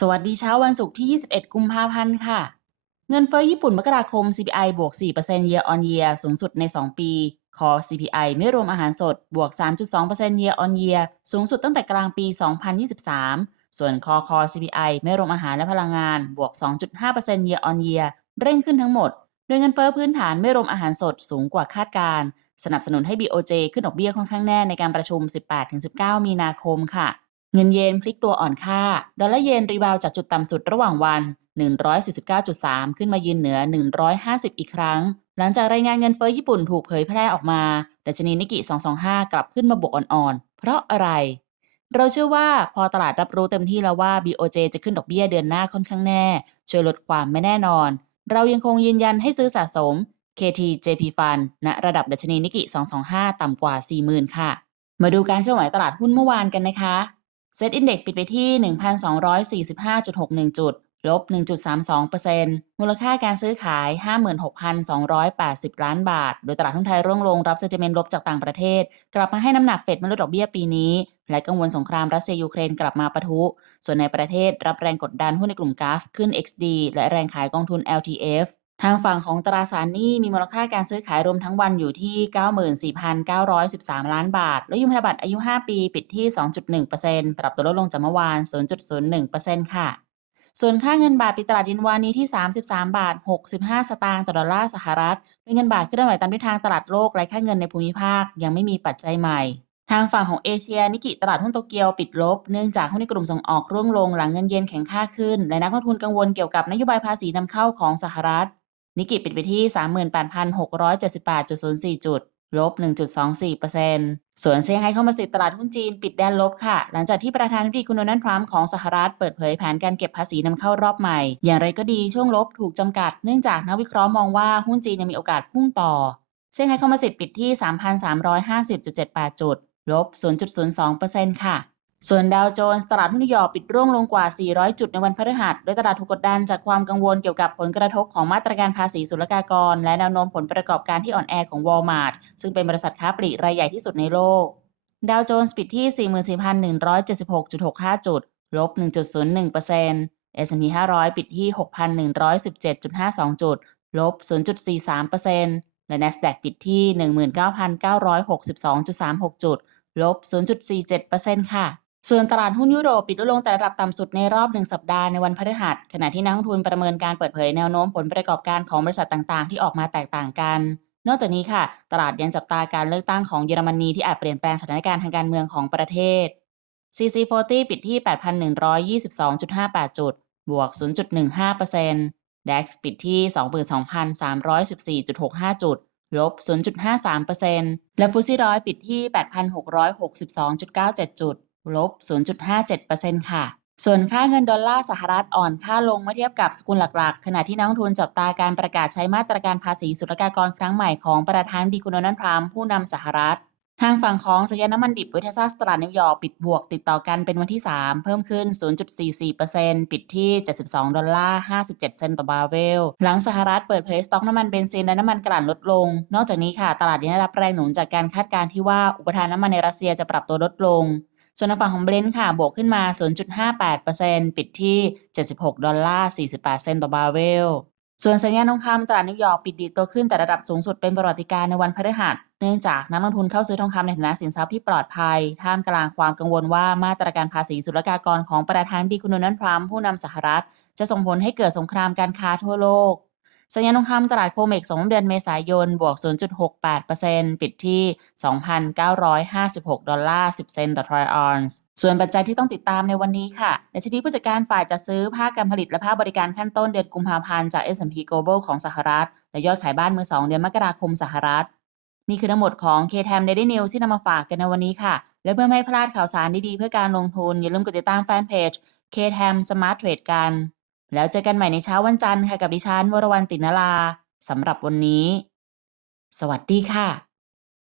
สวัสดีเช้าวันศุกร์ที่ 21 กุมภาพันธ์ค่ะ เงินเฟ้อญี่ปุ่นมกราคม CPI บวก 4% year on year สูงสุดใน 2 ปี Core CPI ไม่รวมอาหารสด บวก 3.2% year on year สูงสุดตั้งแต่กลางปี 2023 ส่วน Core Core CPI ไม่รวมอาหารและพลังงาน บวก 2.5% year on year เร่งขึ้นทั้งหมด โดยเงินเฟ้อพื้นฐานไม่รวมอาหารสดสูงกว่าคาดการ สนับสนุนให้ BOJ ขึ้นดอกเบี้ยค่อนข้างแน่ในการประชุม 18-19 มีนาคมค่ะ เงินเยนพลิกตัวอ่อนค่า ดอลลาร์เยนรีบาวจากจุดต่ำสุดระหว่างวัน 149.3 ขึ้นมายืนเหนือ 150 อีกครั้ง หลังจากรายงานเงินเฟ้อญี่ปุ่นถูกเผยแพร่ออกมา ดัชนีนิกิ 225 กลับขึ้นมาบวกอ่อนๆ เพราะอะไร เราเชื่อว่าพอตลาดรับรู้เต็มที่แล้วว่า BOJ จะขึ้นดอกเบี้ยเดือนหน้าค่อนข้างแน่ ช่วยลดความไม่แน่นอน เรายังคงยืนยันให้ซื้อสะสม KT JP Fund ณระดับดัชนีนิกิ 225 ต่ำกว่า 40,000 ค่ะ มาดูการเคลื่อนไหวตลาดหุ้นเมื่อวานกันนะคะ เซ็ตอินเด็กปิดไปที่ 1,245.61 จุด ลบ 1.32%มูลค่าการซื้อขาย 56,280 ล้านบาท โดยตลาดหุ้นไทยร่วงลงรับเซติเมนต์ลบจากต่างประเทศ กลับมาให้น้ำหนักเฟดม่ลดดอกเบี้ยปีนี้ และกังวลสงครามรัสเซียยูเครนกลับมาปะทุ ส่วนในประเทศรับแรงกดดันหุ้นในกลุ่มกราฟขึ้น XD และแรงขายกองทุน LTF ทางฝั่งของตราสารหนี้มีมูลค่าการซื้อขายรวมทั้งวันอยู่ที่ 94,913 ล้านบาท และยุพันธบัตรอายุ 5 ปีปิดที่ 2.1%ปรับตัวลดลงจากเมื่อวาน 0.01%ค่ะ ส่วนค่าเงินบาทปิดตลาดย็นวานนี้ที่ 33 บาท 65 สตางค์ต่อดอลลาร์สหรัฐโดยเงินบาทเคลื่อนไหวตามทิศทางตลาดโลกและค่าเงินในภูมิภาคยังไม่มีปัจจัยใหม่ทางฝั่งของเอเชีย นิกิตลาดหุ้นโตเกียวปิดลบ เนื่องจากหุ้นในกลุ่มส่งออกร่วงลงหลังเงินเยนแข็งค่าขึ้น และนักลงทุนกังวลเกี่ยวกับนโยบายภาษีนำเข้าของสหรัฐ นิกิปิดไปที่ 38,678.04 จุด ลบ 1.24%ส่วนเซี่ยงไฮ้เข้ามาสิตลาดหุ้นจีนปิดแดนลบค่ะ หลังจากที่ประธานาธิบดีคุณโดนัลด์ทรัมป์ของสหรัฐเปิดเผยแผนการเก็บภาษีนำเข้ารอบใหม่ อย่างไรก็ดีช่วงลบถูกจำกัดเนื่องจากนักวิเคราะห์มองว่าหุ้นจีนยังมีโอกาสพุ่งต่อ เซี่ยงไฮ้เข้ามาสิปิดที่ 3,350.78 จุด ลบ 0.02%ค่ะ ส่วนดาวโจนส์ตลาดหุ้นนิวยอร์กปิดร่วงลงกว่า 400 จุดในวันพฤหัสโดยตลาดถูกกดดันจากความกังวลเกี่ยวกับผลกระทบของมาตรการภาษีศุลกากร และแนวโน้มผลประกอบการที่อ่อนแอของวอลมาร์ทซึ่งเป็นบริษัทค้าปลีกรายใหญ่ที่สุดในโลก ดาวโจนส์ปิดที่ 44,176.65 จุด ลบ 1.01% S&P 500 ปิดที่ 6,117.52 จุด ลบ 0.43%และ NASDAQ ปิดที่ 19,962.36 จุด ลบ 0.47%ค่ะ ส่วนตลาดหุ้นยุโรปปิดลดลงแต่ระดับต่ำสุดในรอบหนึ่งสัปดาห์ในวันพฤหัส ขณะที่นักลงทุนประเมินการเปิดเผยแนวโน้มผลประกอบการของบริษัทต่างๆ ที่ออกมาแตกต่างกัน นอกจากนี้ค่ะ ตลาดยังจับตาการเลือกตั้งของเยอรมนีที่อาจเปลี่ยนแปลงสถานการณ์ทางการเมืองของประเทศ CC40 ปิดที่ 8,122.58 จุด บวก 0.15% DAX ปิดที่ 22,314.65 จุด ลบ 0.53%และฟุตซี่ร้อยปิดที่ 8,662.97 จุด ลบ 0.57%ค่ะ ส่วนค่าเงินดอลลาร์สหรัฐอ่อนค่าลงเมื่อเทียบกับสกุลหลักๆ ขณะที่นักลงทุนจับตาการประกาศใช้มาตรการภาษีศุลกากรครั้งใหม่ของประธานดีคุณโดนัลด์ทรัมป์ผู้นำสหรัฐทางฝั่งของสัญญาณน้ำมันดิบเวทซัสตลาดนิวยอร์กปิดบวกติดต่อกันเป็นวันที่ 3 เพิ่มขึ้น 0.44%ปิดที่ 72 ดอลลาร์ 57 เซนต์ต่อบาร์เรล หลังสหรัฐเปิดเผยสต็อกน้ำมันเบนซินและน้ำมันกลั่นลดลง นอกจากนี้ค่ะ ตลาดยังได้รับแรงหนุนจากการคาดการณ์ที่ว่าอุปทานน้ำมันในรัสเซียจะปรับตัวลดลง ส่วนทางฝั่งของเบรนท์ค่ะบวกขึ้นมา 0.58%ปิดที่ 76 ดอลลาร์ 48 เซนต์ต่อบาร์เรลส่วนสัญญาณทองคำตลาดนิวยอร์กปิดดีตัวขึ้นแต่ระดับสูงสุดเป็นประวัติการในวันพฤหัส เนื่องจากนักลงทุนเข้าซื้อทองคำในฐานะสินทรัพย์ที่ปลอดภัย ท่ามกลางความกังวลว่ามาตรการภาษีศุลกากรของประธานาธิบดีคุณโดนัลด์ทรัมป์ผู้นำสหรัฐ จะส่งผลให้เกิดสงครามการค้าทั่วโลก สัญญาทองคำตลาดโคเมก2เดือนเมษายน บวก 0.68%ปิดที่ 2,956 ดอลลาร์ 10 เซนต์ต่อทรอยออนซ์ ส่วนปัจจัยที่ต้องติดตามในวันนี้ค่ะดัชนีผู้จัดการฝ่ายจัดซื้อภาคการผลิตและภาคบริการขั้นต้นเดือนกุมภาพันธ์จาก S&P Global ของสหรัฐ และยอดขายบ้านมือ2เดือนมกราคมสหรัฐ นี่คือทั้งหมดของ KTM Daily News ที่นำมาฝากกันในวันนี้ค่ะ และเพื่อไม่ให้พลาดข่าวสารดีๆเพื่อการลงทุนอย่าลืมกดติดตามแฟนเพจ KTM Smart Trade กัน แล้วเจอกันใหม่ในเช้าวันจันทร์ค่ะกับดิฉันวรวรรณตินลาสำหรับวันนี้ สวัสดีค่ะ